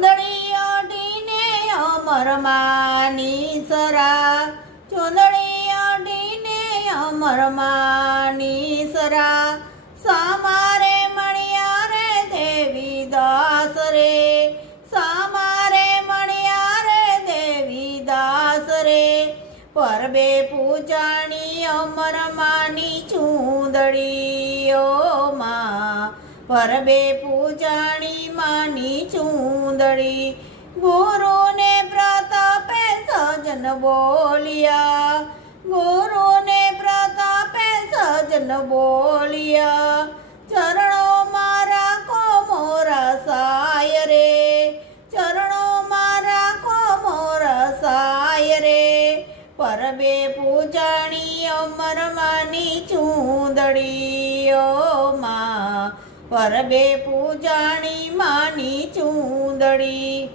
ચૂંદડી અઢીને અમર માની સરા, ચૂંદડી અઢીને અમર માની સરા, સામારે મળ્યા રે દેવી દાસ રે, સામારે મળ્યા રે દેવી દાસ રે, પરબે પૂજાણી અમર માની ચૂંદડી ઓ માં, પરબે પૂજાણી માની ચૂંદડી, ગુરુને પ્રતાપે સજન બોલ્યા, ગુરુને પ્રતાપે સજન બોલ્યા, ચરણો મારા કો મોરા સાય રે, ચરણો મારા કો મોરા સાય રે, પરબે પૂજાણી અમર માની ચૂંદડી ઓ માં, પરબે પૂજાણી માની ચૂંદડી।